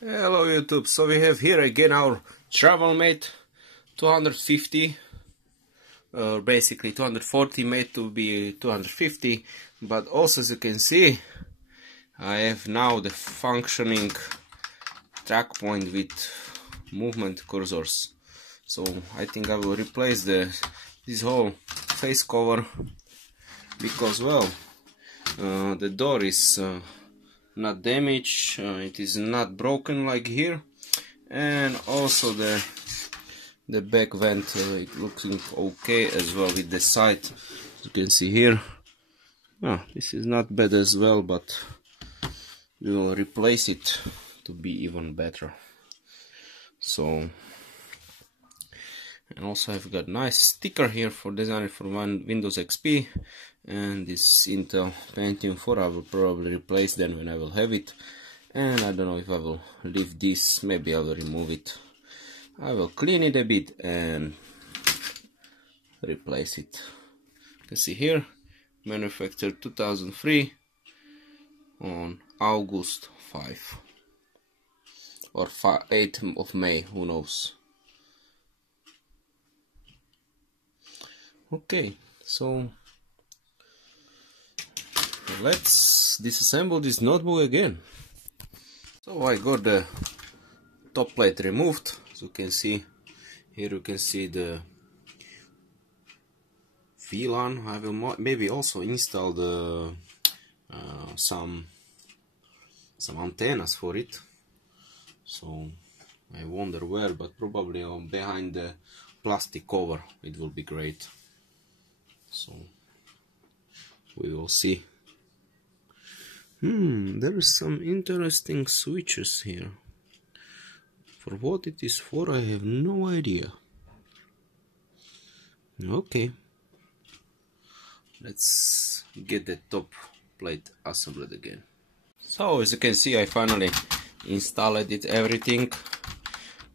Hello YouTube, so we have here again our Travelmate 250, basically 240 made to be 250, but also as you can see I have now the functioning track point with movement cursors. So I think I will replace this whole face cover because, well, the door is not damaged, it is not broken like here, and also the back vent it looking okay as well with the side. As you can see here, this is not bad as well, but we will replace it to be even better. So, and also I've got nice sticker here for designer for Windows XP, and this Intel Pentium 4 I will probably replace then when I will have it. And I don't know if I will leave this, maybe I will remove it. I will clean it a bit and replace it. You can see here, manufactured 2003 on August 5 or 8th of May, who knows. Okay, so let's disassemble this notebook again. So I got the top plate removed. As you can see here, you can see the VLAN. I will maybe also install the some antennas for it. So I wonder where, but probably behind the plastic cover it will be great. So we will see. There is some interesting switches here. For what it is for, I have no idea. Okay, let's get the top plate assembled again. So as you can see, I finally installed it, everything.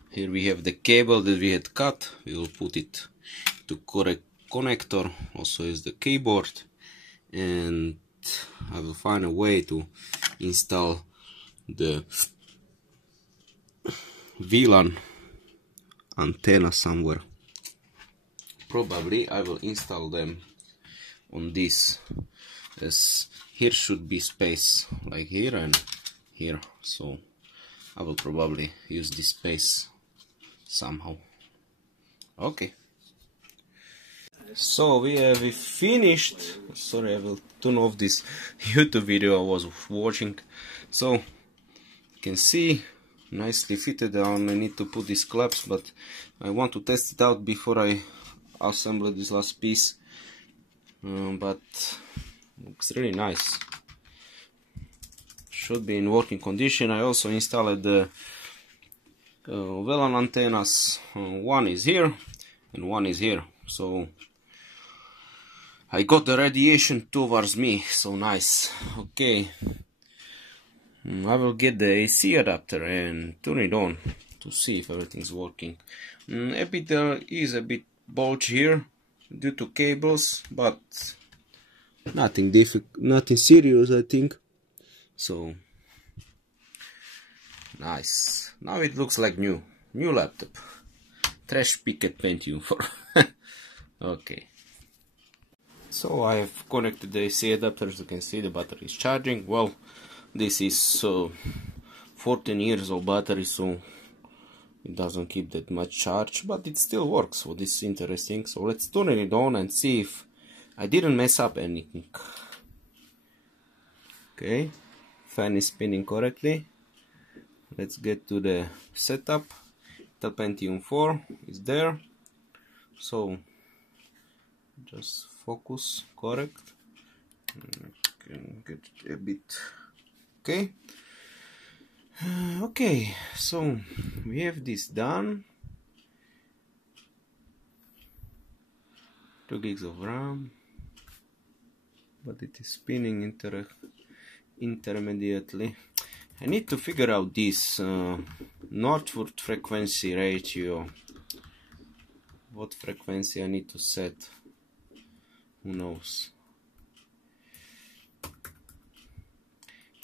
Here we have the cable that we had cut. We will put it to correct connector, also is the keyboard, and I will find a way to install the VLAN antenna somewhere. Probably I will install them on this, as here should be space like here and here, so I will probably use this space somehow. Okay. So we finished. Sorry, I will turn off this YouTube video I was watching. So you can see, nicely fitted. I only need to put these claps, but I want to test it out before I assemble this last piece. But looks really nice. Should be in working condition. I also installed the VLAN antennas. One is here and one is here. So I got the radiation towards me, so nice. Okay, I will get the AC adapter and turn it on to see if everything's working. Is a bit bulge here due to cables, but nothing serious, I think. So nice. Now it looks like new laptop. Trash picket Pentium 4. Okay. So I have connected the AC adapter. As you can see, the battery is charging. Well, this is 14 years old battery, so it doesn't keep that much charge, but it still works, so this is interesting. So let's turn it on and see if I didn't mess up anything. Okay, fan is spinning correctly. Let's get to the setup. The Pentium 4 is there, so just focus correct. Can get it a bit okay. Okay, so we have this done. 2 gigs of RAM, but it is spinning intermediately. I need to figure out this northward frequency ratio. What frequency I need to set? Who knows?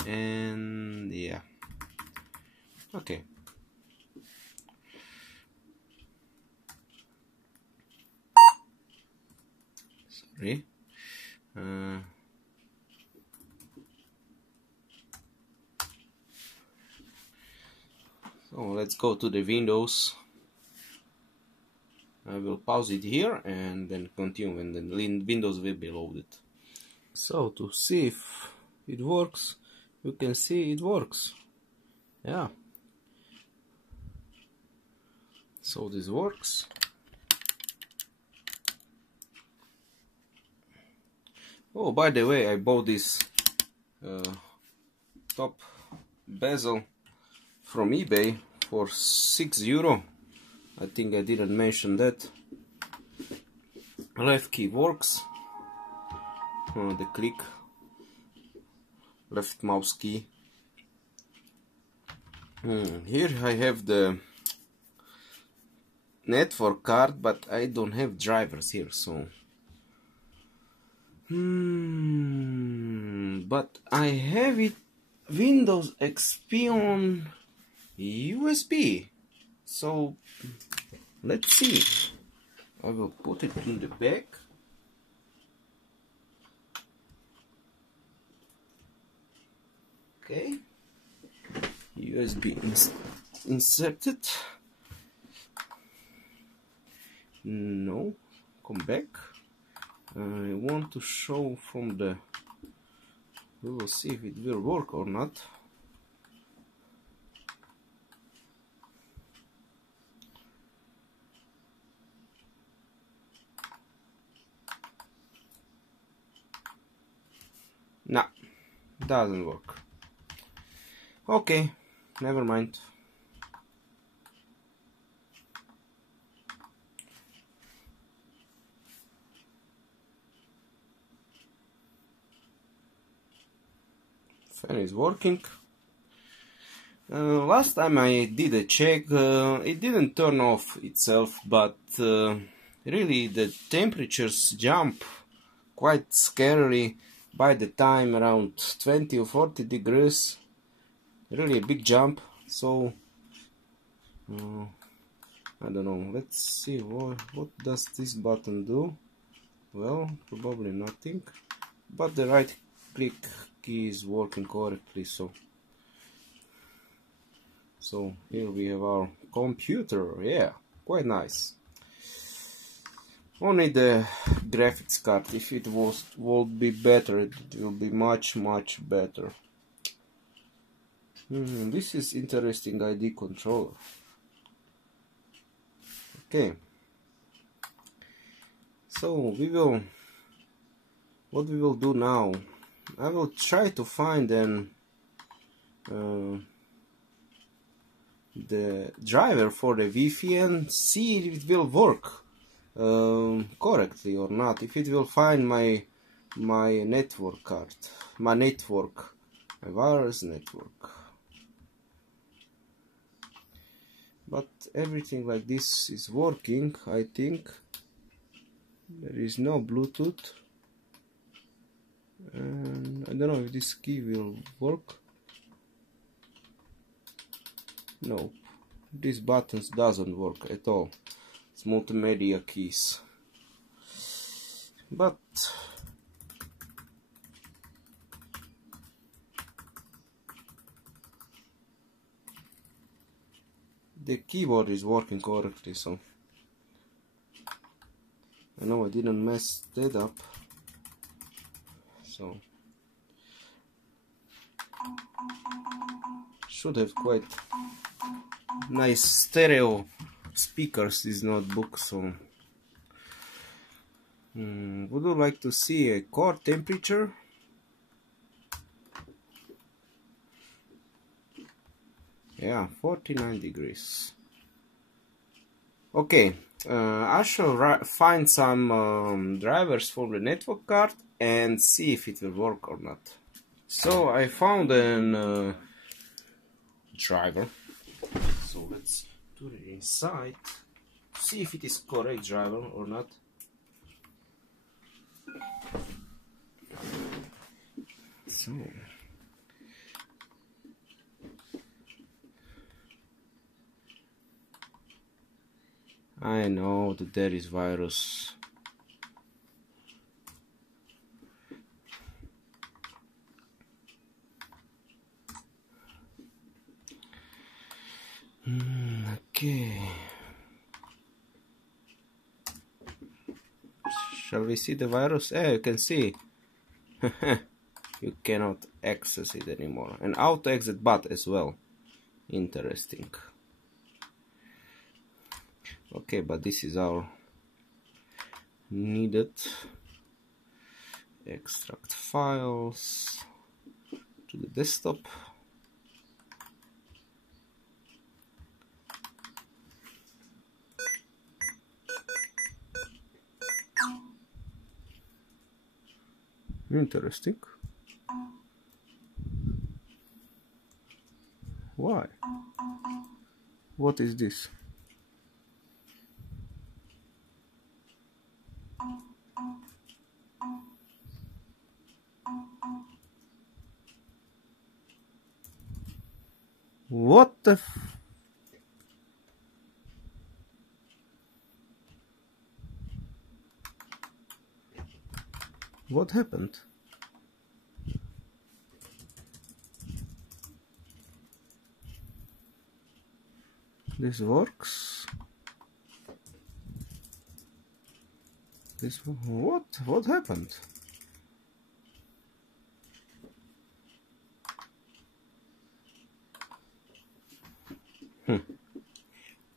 And yeah, Okay. Sorry. So let's go to the Windows. I will pause it here and then continue, and then Windows will be loaded. So to see if it works, you can see it works. Yeah. So this works. Oh, by the way, I bought this top bezel from eBay for €6. I think I didn't mention that. Left key works. The click. Left mouse key. Here I have the network card, but I don't have drivers here, so but I have it Windows XP on USB, so let's see. I will put it in the back. Okay, USB inserted. No, come back. I want to show from the, we will see if it will work or not. Nah, doesn't work. Okay, never mind. Fan is working. Last time I did a check, it didn't turn off itself, but really the temperatures jump quite scarily by the time around 20 or 40 degrees. Really a big jump, so I don't know. Let's see what does this button do. Well, probably nothing, but the right click key is working correctly, so here we have our computer. Yeah, quite nice. Only the graphics card, if it would be better, it will be much better. This is interesting ID controller. Okay, so what we will do now, I will try to find the driver for the Wi-Fi and see if it will work correctly or not, if it will find my network card, my wireless network. But everything like this is working, I think. There is no Bluetooth, and I don't know if this key will work. No, these buttons doesn't work at all. It's multimedia keys. But the keyboard is working correctly, so I know I didn't mess that up. So should have quite nice stereo speakers, this notebook. So would you like to see a core temperature? Yeah, 49 degrees. Okay, I shall find some drivers for the network card and see if it will work or not. So I found a driver. So let's do it inside, see if it is correct driver or not. So I know that there is virus. Okay. Shall we see the virus? You can see. You cannot access it anymore. And auto exit bot as well. Interesting. Okay, but this is our needed. Extract files to the desktop. Interesting. Why? What is this? What the What happened? This works. What happened?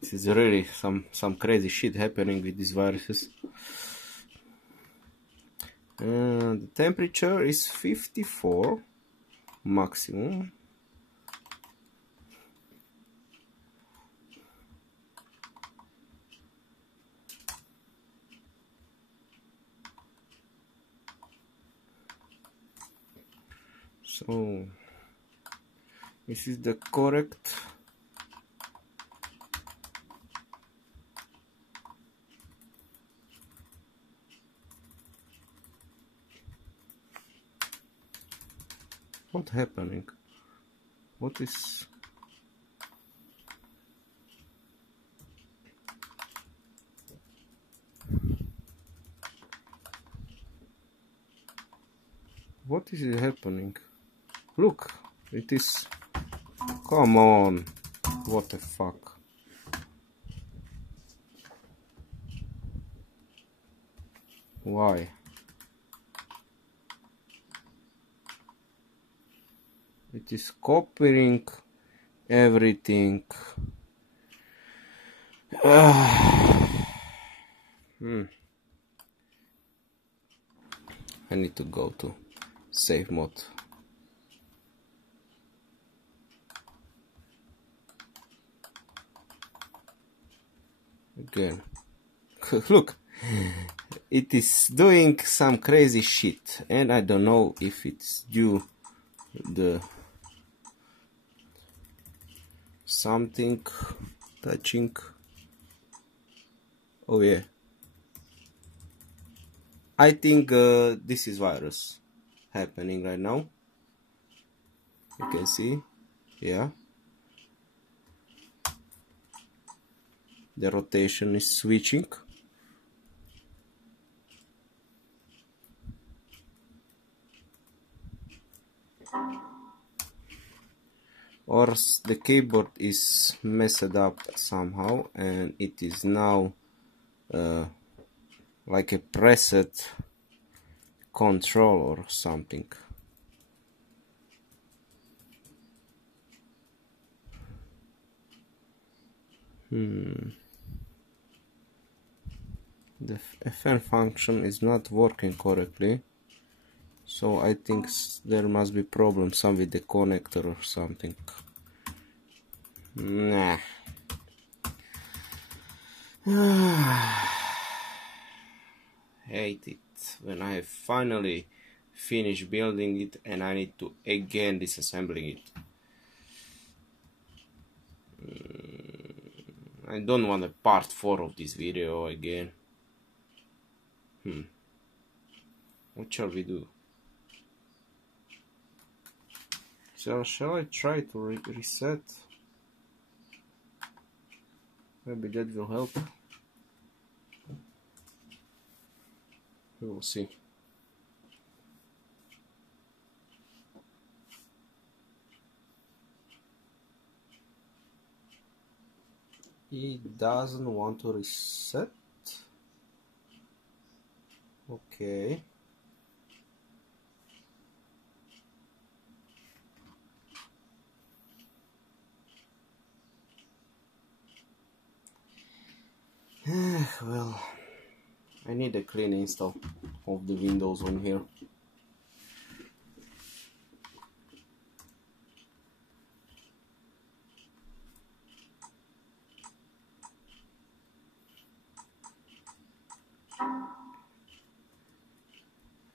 This is really some crazy shit happening with these viruses. The temperature is 54 maximum. So this is the correct what happening? What is it happening? Look, it is. Come on, what the fuck? Why? It is copying everything. I need to go to save mode. Again. Look, it is doing some crazy shit, and I don't know if it's due the something touching. Oh yeah, I think this is virus happening right now. You can see, yeah, the rotation is switching. Or the keyboard is messed up somehow, and it is now like a preset control or something. The FN function is not working correctly, so I think there must be problem some with the connector or something. Nah. Hate it when I finally finish building it and I need to again disassembling it. I don't want a part 4 of this video again. What shall we do? Shall I try to reset? Maybe that will help. We will see. It doesn't want to reset. Okay. Well, I need a clean install of the Windows on here.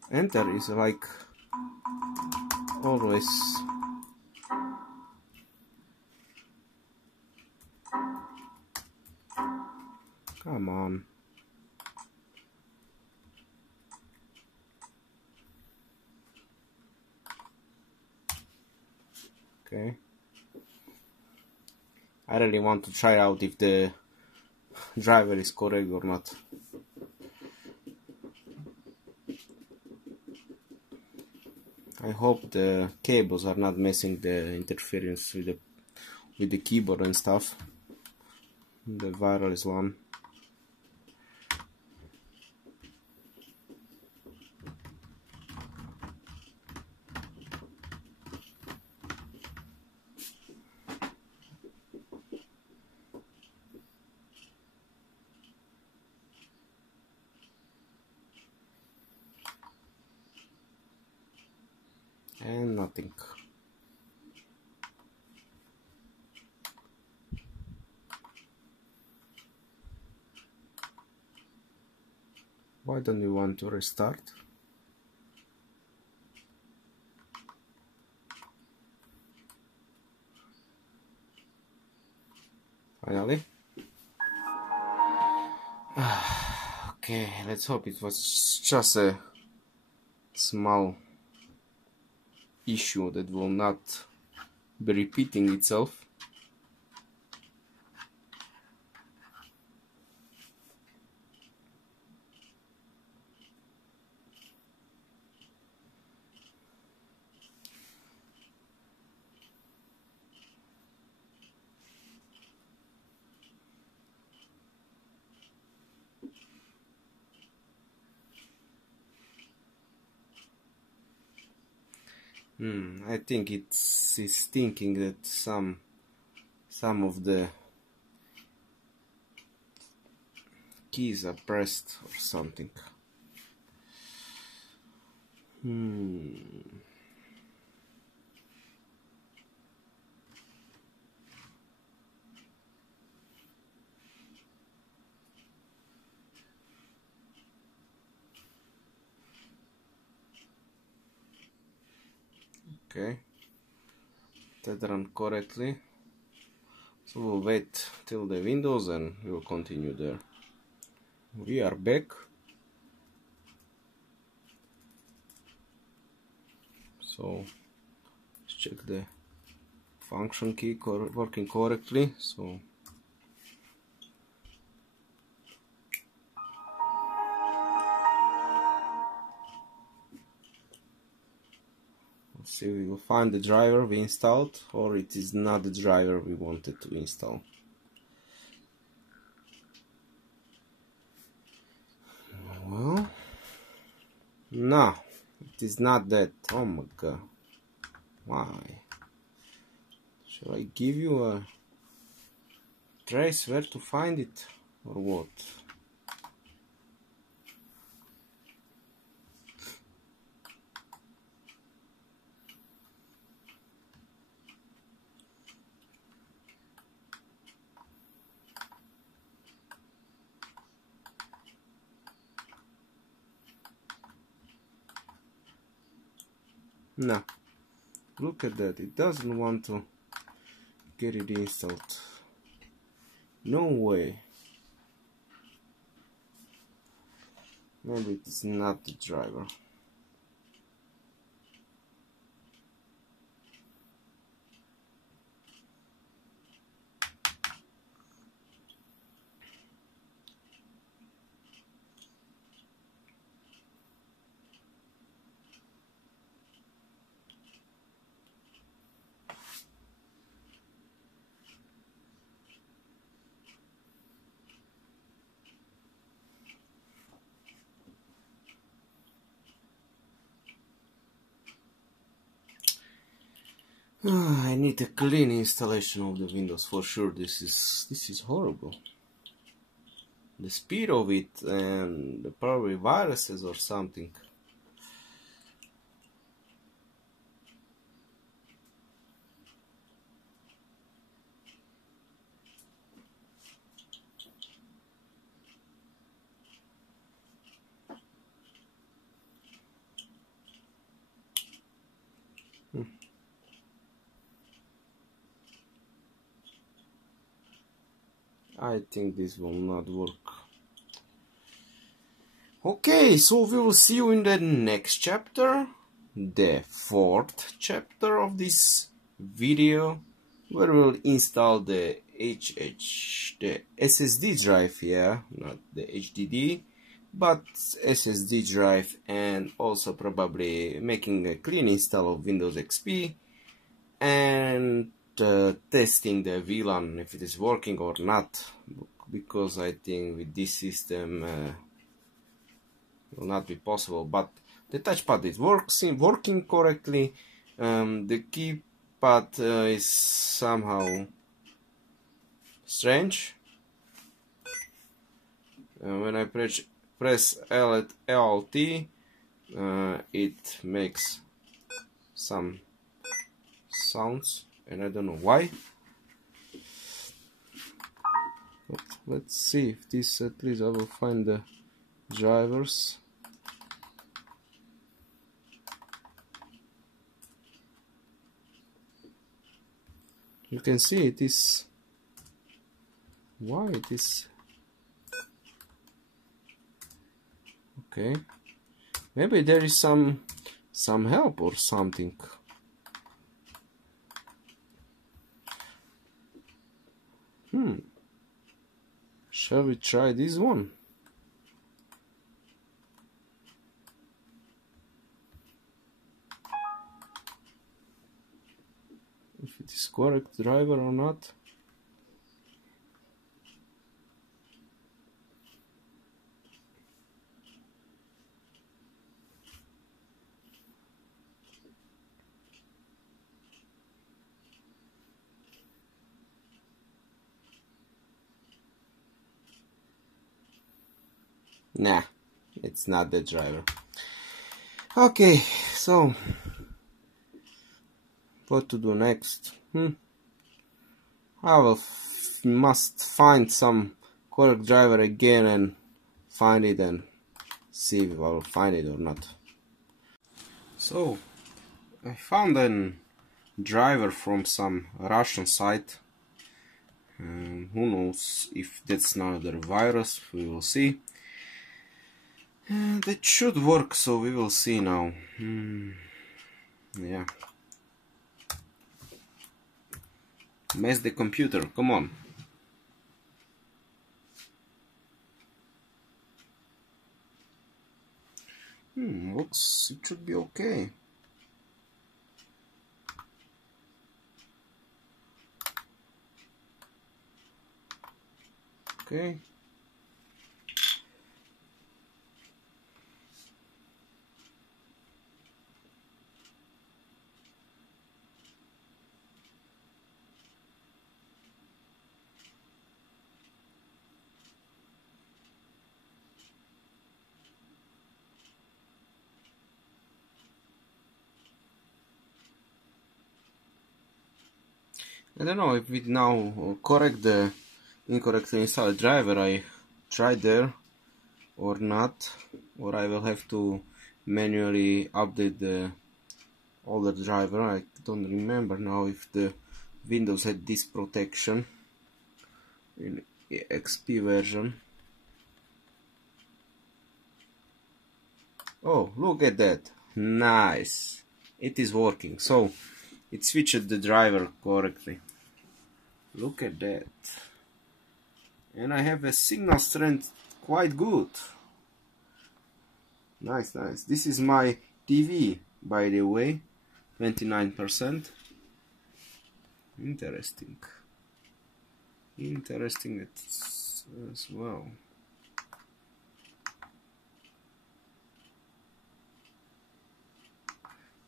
Enter is like always. Come on. Okay. I really want to try out if the driver is correct or not. I hope the cables are not messing the interference with the keyboard and stuff. The wireless one. And nothing. Why don't you want to restart? Finally. Okay, let's hope it was just a small issue that will not be repeating itself. I think it's thinking that some of the keys are pressed or something. Okay, that run correctly. So we'll wait till the Windows and we'll continue there. We are back. So let's check the function key working correctly. So let's see, we will find the driver we installed, or it is not the driver we wanted to install. Well, no, it is not that. Oh my god, why? Shall I give you a trace where to find it, or what? No, look at that, it doesn't want to get it installed. No way. Maybe it is not the driver. I need a clean installation of the Windows for sure. This is horrible. The speed of it and probably viruses or something. I think this will not work. Okay, so we will see you in the next chapter, the fourth chapter of this video, where we'll install the the SSD drive, yeah, not the HDD, but SSD drive, and also probably making a clean install of Windows XP and testing the VLAN if it is working or not, because I think with this system will not be possible. But the touchpad is working correctly. The keypad is somehow strange. When I press Alt, it makes some sounds, and I don't know why. But let's see if this, at least I will find the drivers. You can see it is, why it is okay. Maybe there is some help or something. Shall we try this one? If it is correct driver or not. Nah, it's not the driver. Okay, so what to do next? I must find some correct driver again and find it and see if I will find it or not. So I found a driver from some Russian site. Who knows if that's another virus, we will see. That should work, so we will see now. Yeah. Mess the computer, come on. Looks, it should be okay. Okay. I don't know if we now correct the incorrectly installed driver I tried there or not, or I will have to manually update the older driver. I don't remember now if the Windows had this protection in XP version. Oh, look at that, nice, it is working, so it switched the driver correctly. Look at that. And I have a signal strength quite good. Nice, nice. This is my TV, by the way. 29%. Interesting. Interesting as well.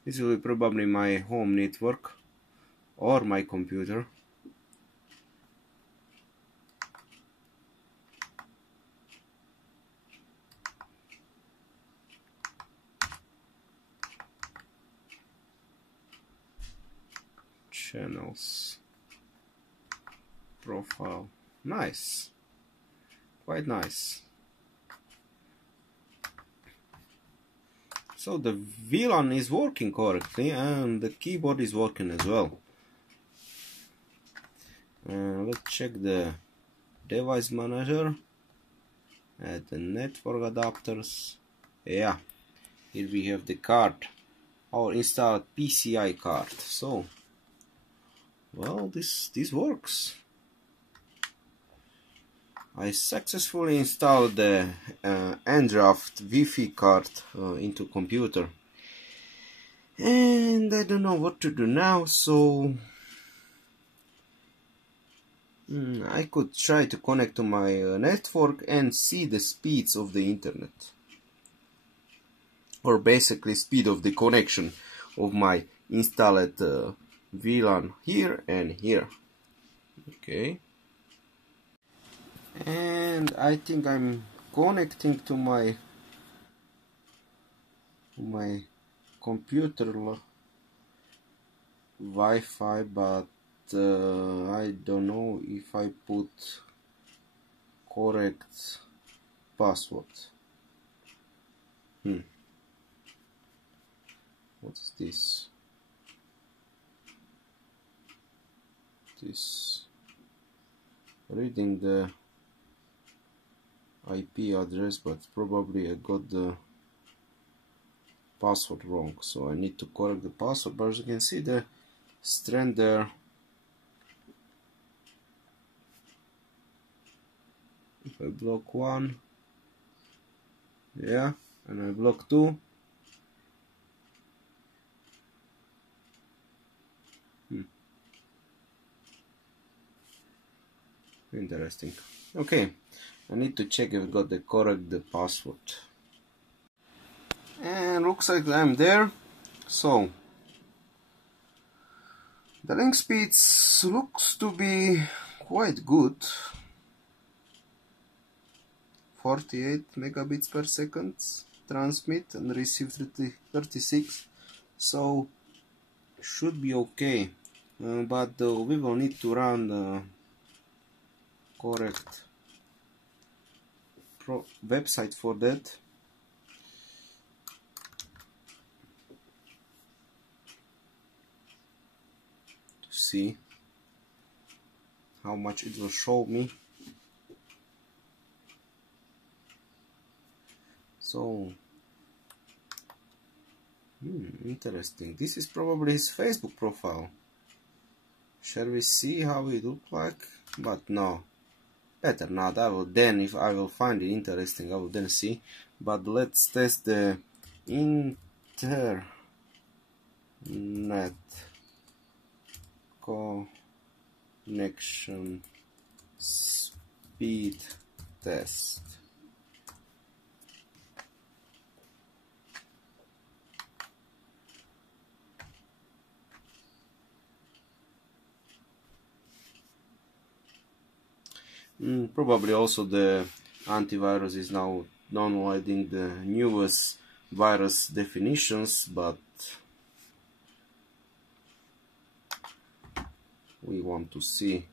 This will be probably my home network. or my computer. Channels, profile, nice, quite nice. So the VLAN is working correctly and the keyboard is working as well. Let's check the device manager, add the network adapters. Yeah, here we have the card, our installed PCI card. So, well, this works. I successfully installed the Ndraft Wi-Fi card into computer, and I don't know what to do now, so I could try to connect to my network and see the speeds of the internet, or basically speed of the connection of my installed VLAN here and here. Okay. And I think I'm connecting to my computer Wi-Fi, but I don't know if I put correct password. What's this? This reading the IP address, but probably I got the password wrong, so I need to correct the password. But as you can see, the strand there, if I block 1, yeah, and I block 2, interesting. Okay, I need to check if I got the correct password. And looks like I'm there. So the link speeds looks to be quite good. 48 megabits per second transmit and receive 36, so should be okay, but we will need to run the correct website for that. To see how much it will show me. So interesting. This is probably his Facebook profile. Shall we see how it looks like? But no, better not. I will then, if I will find it interesting, I will then see. But let's test the internet connection speed test. Probably also the antivirus is now downloading the newest virus definitions, but we want to see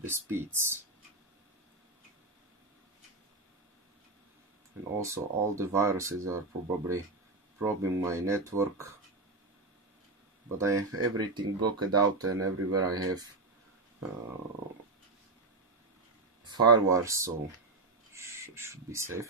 the speeds. And also all the viruses are probably probing my network, but I have everything blocked out and everywhere I have firewalls, so should be safe.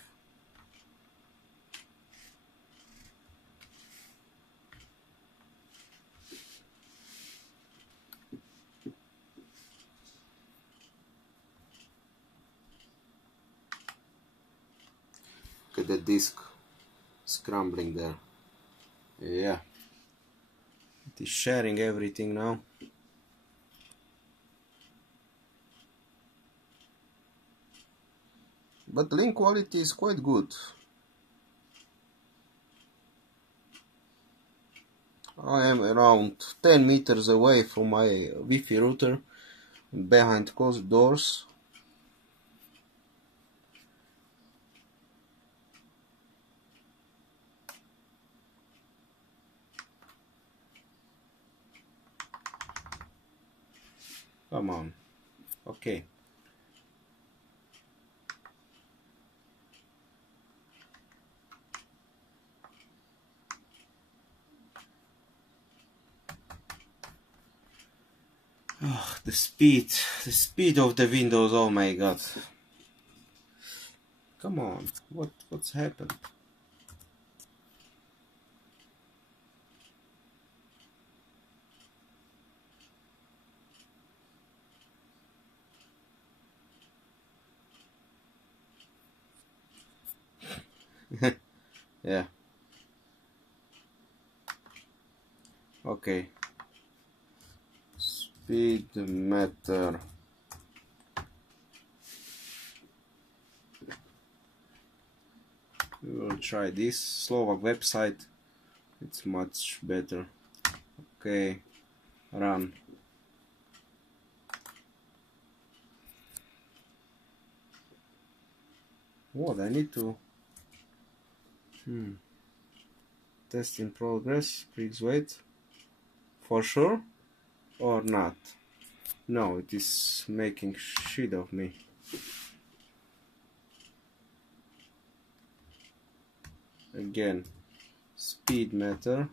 Look at the disk scrambling there. Yeah, it is sharing everything now. But link quality is quite good. I am around 10 meters away from my Wi-Fi router, behind closed doors. Come on. Okay. Oh, the speed of the Windows, oh my god. Come on, what's happened? Yeah. Okay. Speed meter. We will try this Slovak website. It's much better. Okay. Run. What I need to test in progress. Please wait. For sure or not? No, it is making shit of me. Again, speed meter.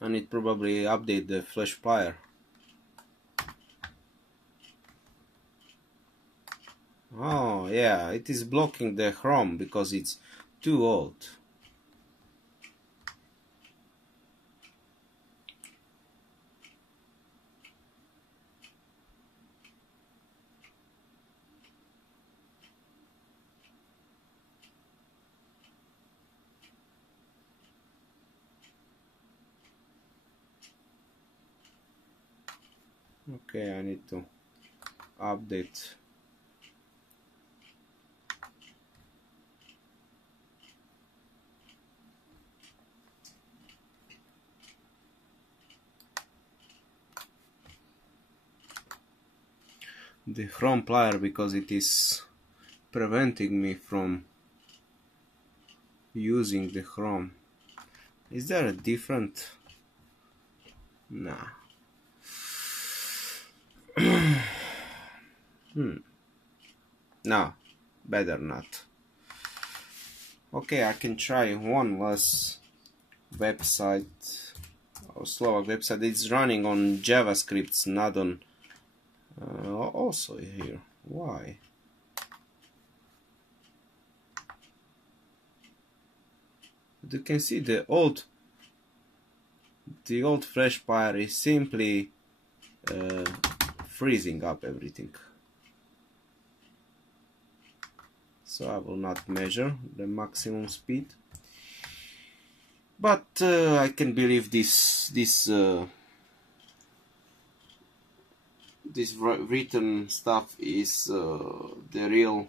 I need probably update the flash player. Oh yeah, it is blocking the Chrome because it's too old. Okay, I need to update. The Chrome player because it is preventing me from using the Chrome. Is there a different? Nah. No, better not. Okay, I can try one less website, or Slovak website. It's running on JavaScript, not on also here. Why? You can see the old flash player is simply freezing up everything. So I will not measure the maximum speed, but I can believe this written stuff is the real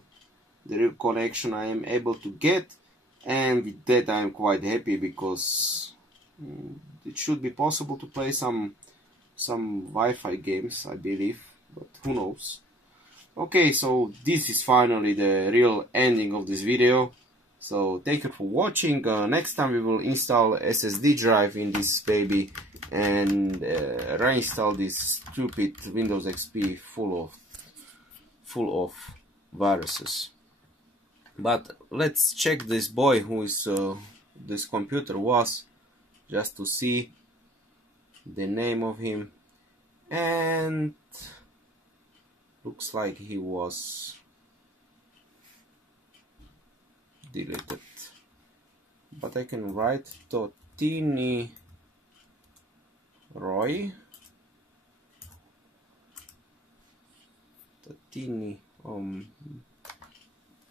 connection I am able to get, and with that I am quite happy because it should be possible to play some Wi-Fi games, I believe, but who knows. Okay, so this is finally the real ending of this video. So thank you for watching. Next time we will install SSD drive in this baby and reinstall this stupid Windows XP full of viruses. But let's check this boy who is this computer was, just to see the name of him, and looks like he was deleted. But I can write Totini Roy. Totini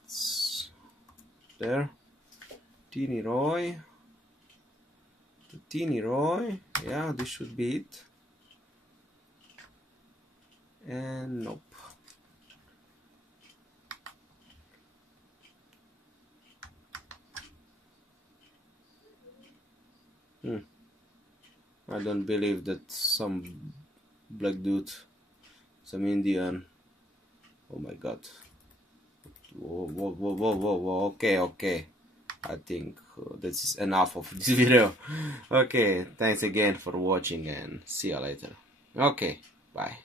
it's there. Totini Roy. Totini Roy. Yeah, this should be it. And nope. I don't believe that some black dude, some Indian. Oh my god. Whoa, whoa, whoa, whoa, whoa, whoa. Okay, okay. I think this is enough of this video. Okay, thanks again for watching and see you later. Okay, bye.